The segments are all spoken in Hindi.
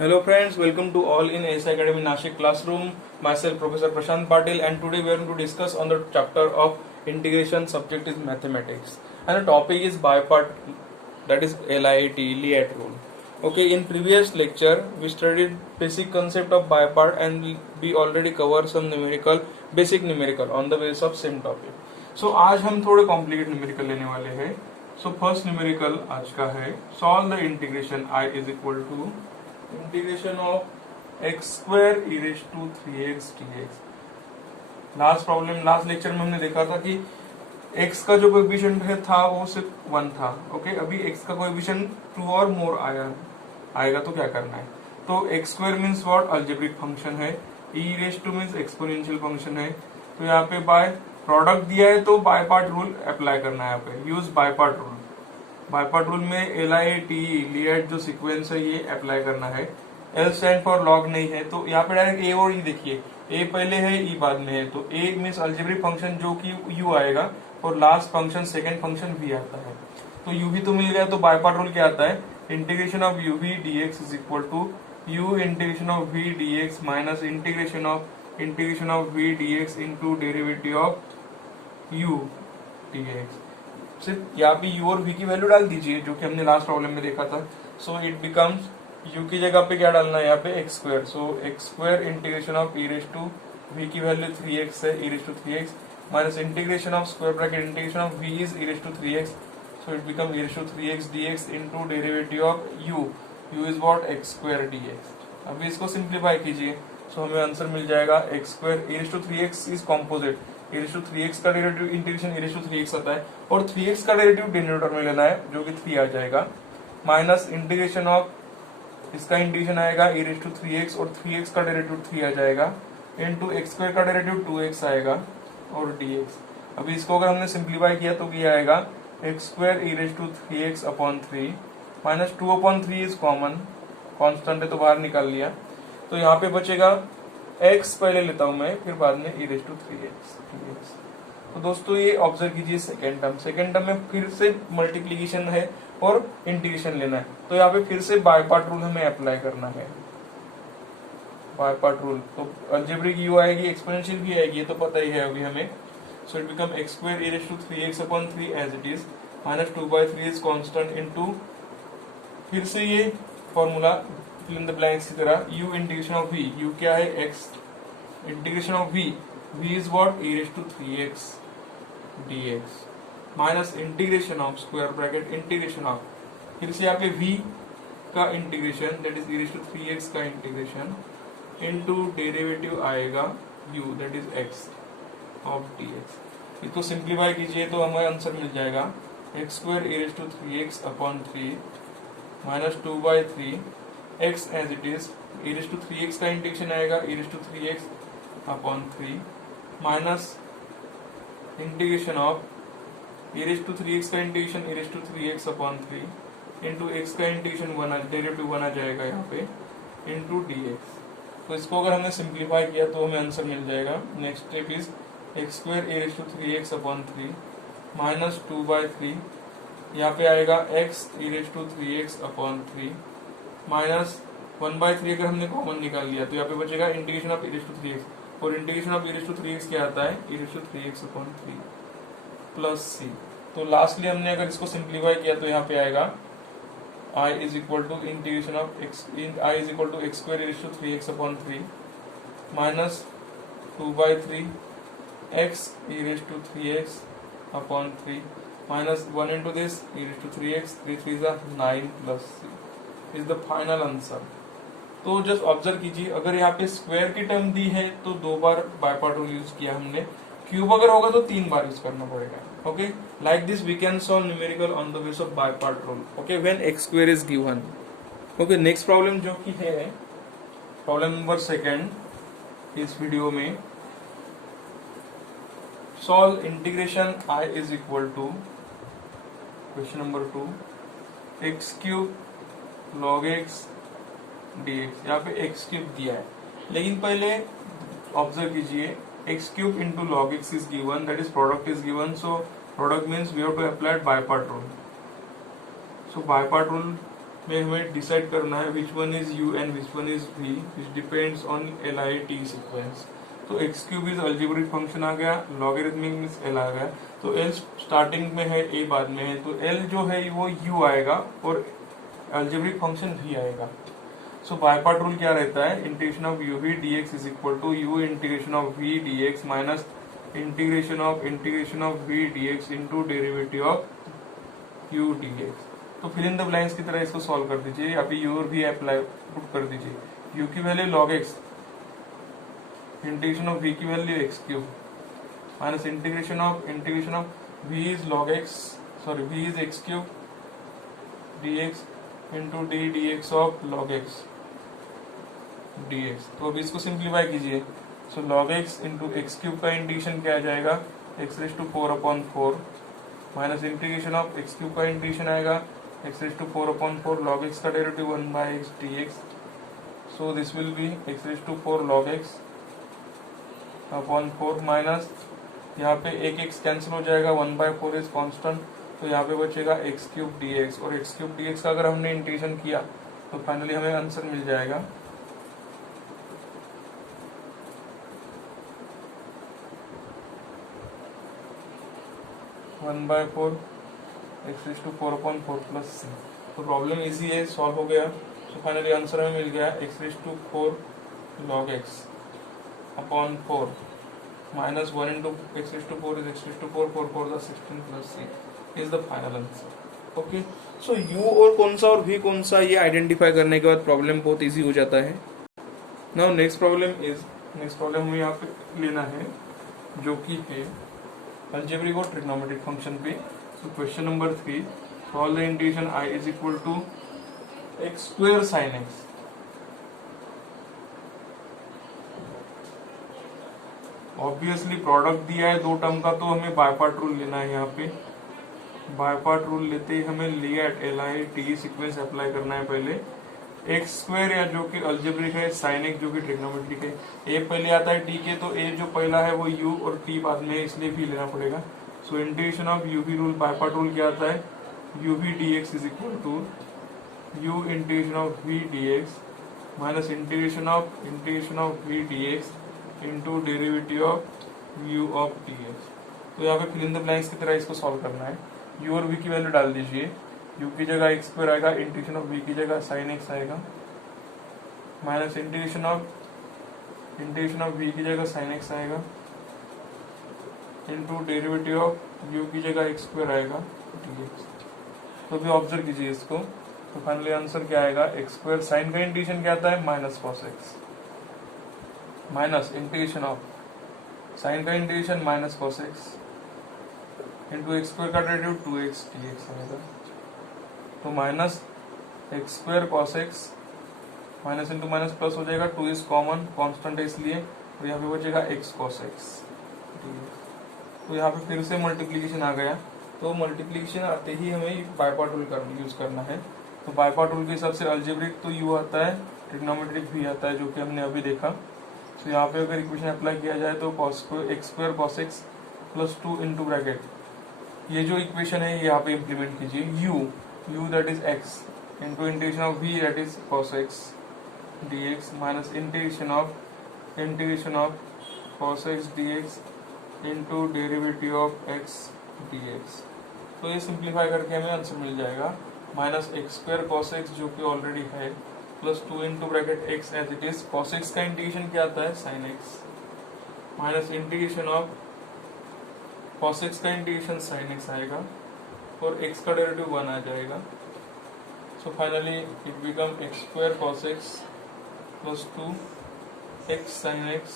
Hello friends, welcome to all in AS Academy Nashik classroom. Myself Professor Prashant Patil, and today we are going to discuss on the chapter of integration. Subject is mathematics and the topic is bipart, that is LIT, Liat rule. Okay, in previous lecture we studied basic concept of bipart and we already covered some basic numerical on the basis of same topic. So आज हम थोड़े कॉम्प्लिकेट न्यूमेरिकल लेने वाले हैं. So फर्स्ट न्यूमेरिकल आज का है solve the integration I is equal to integration of x square e raise to 3x dx. Last lecture में हमने देखा था कि x का जो कोएफिशिएंट है था वो सिर्फ 1 था. ओके, अभी x का कोएफिशिएंट 2 और मोर आएगा तो क्या करना है. तो x square means what, algebraic function है. E raise to means exponential function है. तो यहाँ पे बाय प्रोडक्ट दिया है तो बाय पार्ट रूल अप्लाई करना है. यहाँ पे use by part rule. By part rule में LIT लिएट जो सीक्वेंस है ये अप्लाई करना है. L स्टैंड फॉर लॉग नहीं है तो यहाँ पे डायरेक्ट A और E देखिए, A पहले है E बाद में है. तो A मीन्स अलजेब्रिक फंक्शन जो कि U आएगा और last function second function V आता है. तो U भी तो मिल गया. तो बाय पार्ट रूल क्या आता है, integration of UV dx is equal to U integration of V dx minus integration of V dx into derivative of U dx. सिर्फ यहाँ पे u और v की वैल्यू डाल दीजिए जो कि हमने लास्ट प्रॉब्लम में देखा था. सो इट बिकम्स u की जगह पे क्या डालना है, यहाँ पे x square. So x square integration of e raise to v की वैल्यू 3x है, e raise to 3x minus integration of square bracket integration of v is e raise to 3x. So it become e raise to 3x dx into derivative of u is what x square dx. अभी इसको सिंप्लीफाई कीजिए. सो हमें आंसर मिल जाएगा x square e raise to 3x is composite. e raise to 3x का derivative integration e raise to 3x आता है और 3x का डेरिवेटिव डिनोमिनेटर में लेना है जो कि 3 आ जाएगा. माइनस इंटीग्रेशन ऑफ इसका इंटीग्रेशन आएगा e रेज टू 3x और 3x का डेरिवेटिव 3 आ जाएगा इनटू एक्स स्क्वायर का डेरिवेटिव 2x आएगा और dx. अभी इसको अगर हमने सिंप्लीफाई किया तो क्या आएगा, x square e raise to 3x upon 3 minus 2 upon 3 is common, constant है तो बाहर निकाल लिया. तो यहाँ पे बचेगा x पहले लेता हूं मैं, फिर बाद में ई रेज टू 3x. तो दोस्तों ये ऑब्जर्व कीजिए सेकेंड टर्म में फिर से मल्टीप्लीकेशन है और इंटीग्रेशन लेना है. तो यहाँ पे फिर से बाय पार्ट रूल हमें अप्लाई करना है. बाय पार्ट रूल तो अलजेब्रिक u आएगी, एक्सपोनेंशियल भी आएगी, ये तो पता ही है अभी हमें. So it become x square e raise to 3x upon 3 as it is minus 2/3 is constant into फिर से ये formula fill in the blanks की तरह u integration of v. u क्या है, x integration of v is what e raised to 3x dx minus integration of square bracket integration of फिर से यहाँ पे v का integration that is e raised to 3x का इंटीग्रेशन इनटू डेरिवेटिव आएगा u that is x of dx. इसको सिंप्लीफाई कीजिए तो हमें आंसर मिल जाएगा x square e raised to 3x upon 3 minus 2/3 x as it is e raised to 3x का इंटीग्रेशन आएगा e raised to 3x upon 3 minus integration of e raise to 3x का integration e raise to 3x upon 3 into x का इंटीग्रेशन डेरिवेटिव 1 आ जाएगा यहाँ पे इंटू dx. तो इसको अगर हमने सिंप्लीफाई किया तो हमें आंसर मिल जाएगा. Next step is x square e raise to 3x upon 3 minus 2/3 यहाँ पे आएगा x e raise to 3x upon 3 minus 1/3 अगर हमने कॉमन निकाल लिया तो यहाँ पे बचेगा integration of e raise to 3x और integration of e raise to 3x क्या आता है, e raise to 3x upon 3 plus c. तो लास्टली हमने अगर इसको सिंप्लीफाई किया तो यहाँ पे आएगा i is equal to integration of i is equal to x square e raise to 3x upon 3 minus 2/3 x e raise to 3x upon 3 minus 1 into this e raise to 3x 3 3 9 plus c is the final answer. तो जस्ट ऑब्जर्व कीजिए, अगर यहाँ पे स्क्वायर की टर्म दी है तो 2 बार बाय पार्ट रूल यूज किया हमने. क्यूब अगर होगा तो 3 बार यूज करना पड़ेगा. Okay, like this we can solve numerical on the base of by part rule. Okay, when x square is given. Okay, next problem जो कि है प्रॉब्लम नंबर 2 इस वीडियो में. Solve integration i is equal to question number 2 x cube log x dx. यहाँ पे एक्स क्यूब दिया है लेकिन पहले ऑब्जर्व कीजिए x cube into log x is given that is product is given. So product means we have to apply by part rule. So by part rule में हमें डिसाइड करना है which one is u and which one is v, which depends on LI T sequence. तो x cube is algebraic function आ गया, लॉगरिथमिक मींस एल आ गया, तो एल स्टार्टिंग में है, ए बाद में है, तो एल जो है वो u आएगा और अलजेब्रिक फंक्शन v आएगा। सो बाय पार्ट रूल क्या रहता है, integration of u v dx is equal to u integration of v dx minus integration of v dx into derivative of u dx। तो फिल इन द ब्लैंक्स की तरह इसको सॉल्व कर दीजिए, यहाँ पे u और v अप्लाई पुट कर दीजिए। u की value log x, integration of v की value x cube minus integration of v is log x, sorry v is x cube dx into d dx of log x dx। तो अब इसको सिंप्लीफाई कीजिए, so log x into x cube का इंटीग्रेशन क्या आ जाएगा, x raise to 4/4 minus integration of x cube का इंटीग्रेशन आएगा x raise to 4/4 log x का derivative 1/x dx। So this will be x raise to 4 log x upon 4 minus यहाँ पे एक x कैंसिल हो जाएगा, 1/4 इज कांस्टेंट, तो यहाँ पे बचेगा x क्यूब dx, और x क्यूब dx का अगर हमने इंटीग्रेशन किया तो फाइनली हमें आंसर मिल जाएगा 1/4 x raise to 4/4 plus c। तो प्रॉब्लम इजी है, सॉल्व हो गया। तो फाइनली आंसर हमें मिल गया x raise to 4 log x upon 4 minus 1 into x raise to 4 is x raise to 4 4 4 16 plus c is the final answer. Okay, so u और कौन सा और v कौन सा, ये आइडेंटिफाई करने के बाद प्रॉब्लम बहुत इजी हो जाता है। नाउ नेक्स्ट प्रॉब्लम हमें यहाँ पे लेना है जो कि है अलजेब्रिक और ट्रिग्नोमेट्रिक फंक्शन पे। So question number 3, solve the integration i is equal to x square sin x। Obviously product दिया है दो टर्म का, तो हमें बाय पार्ट रूल लेना है। यहाँ पे बाय पार्ट रूल लेते ही हमें लिएट LI T सीक्वेंस अप्लाई करना है। पहले एक्स स्क्वायर या जो कि अलजेब्रिक है, साइन एक्स जो कि ट्रिग्नोमेट्रिक है, ए पहले आता है टी के, तो ए जो पहला है वो यू और टी बाद में है, इसलिए भी लेना पड़ेगा। So integration of u v rule, by part rule क्या आता है, u v d x is equal to u integration of v d x minus integration of v d x into derivative of u of d x. तो यहाँ पे फिल इन द ब्लैंक्स की तरह इसको सॉल्व करना है। यू और वी की वैल्यू डाल दीजिए, u की जगह एक्स स्क्वायर आएगा, इंटीग्रेशन ऑफ v की जगह साइन एक्स आएगा, माइनस इंटीग्रेशन ऑफ v की जगह साइन एक्स आएगा, इंटू डेरिवेटिव ऑफ u की जगह एक्स स्क्वायर आएगा dx। तो भी ऑब्जर्व कीजिए इसको, तो फाइनली आंसर क्या आएगा, एक्स स्क्वायर, साइन का इंटीग्रेशन क्या आता है minus cos x, minus integration of sine का integration minus cos x into x square का डेरिवेटिव 2x dx आएगा। तो minus x square cos x minus into minus plus हो जाएगा, 2 इज कॉमन, कांस्टेंट है इसलिए, और यहाँ पे बचेगा x कॉस एक्स। तो यहाँ पे फिर से मल्टीप्लीकेशन आ गया, तो मल्टीप्लीकेशन आते ही हमें बाय पार्ट रूल यूज करना है। तो बाय पार्ट रूल के हिसाब से अलजेब्रिक तो u आता है, ट्रिग्नोमेट्रिक v आता है, जो कि हमने अभी देखा। तो यहाँ पे अगर इक्वेशन अप्लाई किया जाए तो x square cos x plus 2 into bracket, ये जो इक्वेशन है यहाँ पे इम्प्लीमेंट कीजिए, u that is x into integration of v that is cos x dx minus integration of cos x dx into derivative of x dx। तो ये सिंप्लीफाई करके हमें आंसर मिल जाएगा minus x square cos x जो कि ऑलरेडी है, plus 2 into bracket x as it is, cos x का इंटीग्रेशन क्या आता है sine x, minus integration of cos x का इंटीग्रेशन साइन एक्स आएगा, और x का डेरिवेटिव 1 आ जाएगा। So finally it become x square cos x plus 2 x sine x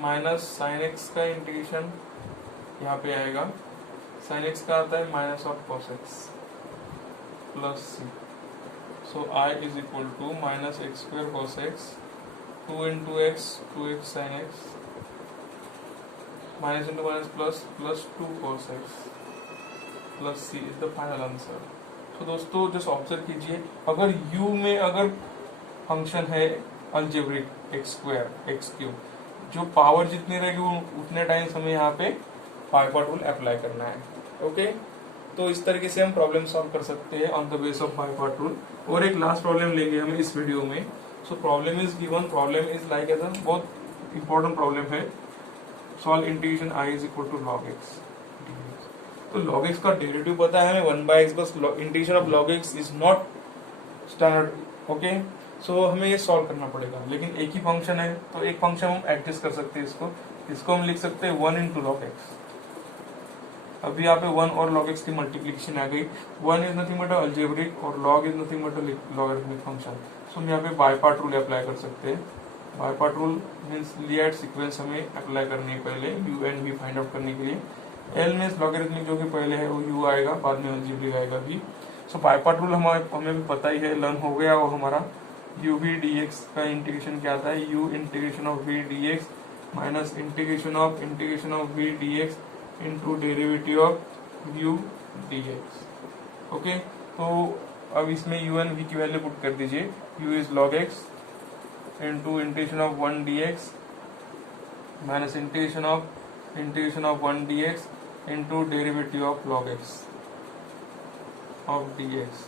minus sine x का इंटीग्रेशन यहाँ पे आएगा, साइन एक्स का आता है minus of cos x plus c. So I is equal to minus x square cos x 2 into x 2x sine x minus into minus plus 2 cos x plus c is the final answer. तो दोस्तों जस्ट ऑब्जर्व कीजिए, अगर u में अगर फंक्शन है algebraic x square x cube, जो पावर जितनी रहेगी उतने टाइम्स हमें यहाँ पे बाय पार्ट रूल अप्लाई करना है। ओके, तो इस तरीके से हम प्रॉब्लम सॉल्व कर सकते हैं on the base of by part rule. और एक लास्ट प्रॉब्लम लेंगे हम इस वीडियो में। So problem is given, problem is like as बहुत इंपॉर्टेंट प्रॉब्लम है। Solve integration i is equal to log x। तो log x का डेरिवेटिव पता है हमें 1/x, बस integration of log x is not standard. Okay, so हमें ये सॉल्व करना पड़ेगा, लेकिन एक ही फंक्शन है तो एक फंक्शन हम एडजस्ट कर सकते हैं। इसको हम लिख सकते हैं 1 इंटू log x। अभी यहाँ पे 1 और log x की मल्टीप्लीकेशन आ गई। 1 इज नथिंग बट अलजेब्रिक और log is nothing but logarithmic function. So हम यहाँ पे बाय पार्ट रूल अप्लाई कर सकते हैं। By part rule means LIATE sequence हमें अप्लाई करनी है पहले u and v find out करने के लिए। l मीन्स लॉगरिथमिक जो कि पहले है वो u आएगा, बाद में अलजेब्रिक आएगा v। So by part rule हमें भी पता ही है, लर्न हो गया। और हमारा u v dx का इंटीग्रेशन क्या आता है, u integration of v dx minus integration of v dx into derivative of u dx। Okay, तो अब इसमें u एंड v की वैल्यू पुट कर दीजिए। u is log x into integration of 1 dx minus integration of 1 dx into derivative of log x of dx।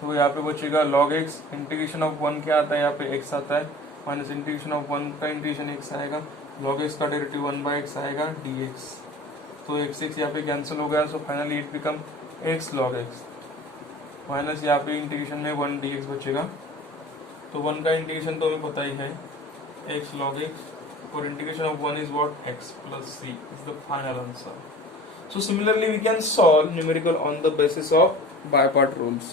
तो यहाँ पे बचेगा log x, इंटीग्रेशन ऑफ 1 क्या आता है, यहाँ पे x आता है, माइनस इंटीग्रेशन ऑफ 1 का इंटीग्रेशन x आएगा, log x का डेरिवेटिव 1/x आएगा dx। तो x यहाँ पे कैंसिल हो गया। सो finally it become x log x minus यहाँ पे इंटीग्रेशन में 1 dx बचेगा। तो 1 का इंटीग्रेशन तो हमें पता ही है, x log x, और integration of 1 is what, x plus c is the final answer. So similarly we can solve numerical on the basis of by part rules.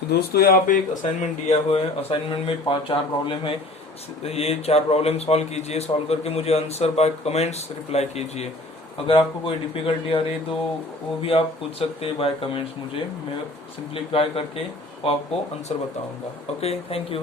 So दोस्तों यहाँ पे एक असाइनमेंट दिया हुआ है। असाइनमेंट में 4 प्रॉब्लम है। ये 4 प्रॉब्लम सॉल्व कीजिए। सॉल्व करके मुझे आंसर बाय कमेंट्स रिप्लाई कीजिए। अगर आपको कोई डिफिकल्टी आ रही है तो वो भी आप पूछ सकते हैं बाय कमेंट्स मुझे। मैं सिंप्लीफाई करके आपको आंसर बताऊंगा। Okay, thank you.